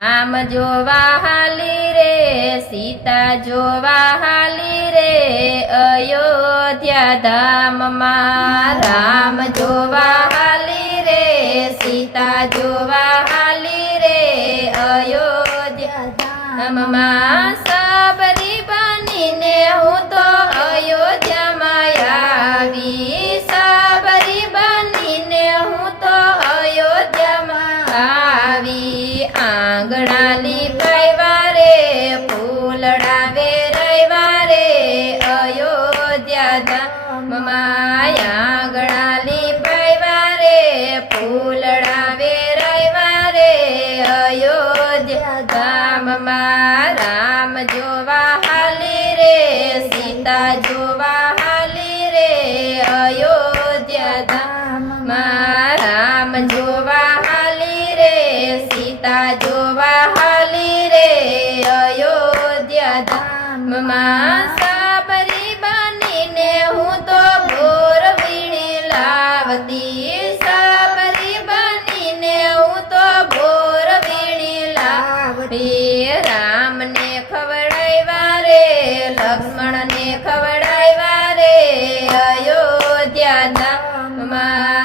રામ જોવા હાલી રે સીતા જોવા હાલી રે અયોધ્યા ધામમાં રામ જોવા હાલી રે સીતા જોવા હાલી રે અયોધ્યા ધામમાં સબરી બનીને હું તો અયોધ્યામાં આવી સબરી બનીને હું તો અયોધ્યામાં આવી આંગણા લીપાવ્યા રે ફૂલડા વેરાવ્યા રે અયોધ્યા ધામમાં આંગણા લીપાવ્યા રે ફૂલડા વેરાવ્યા રે અયોધ્યા ધામમાં રામ જોવા હાલી રે સીતા જોવા હાલી રે અયોધ્યા ધામમાં રામ જોવા હાલી રે સીતા જોવા હાલી રે અયોધ્યા ધામમાં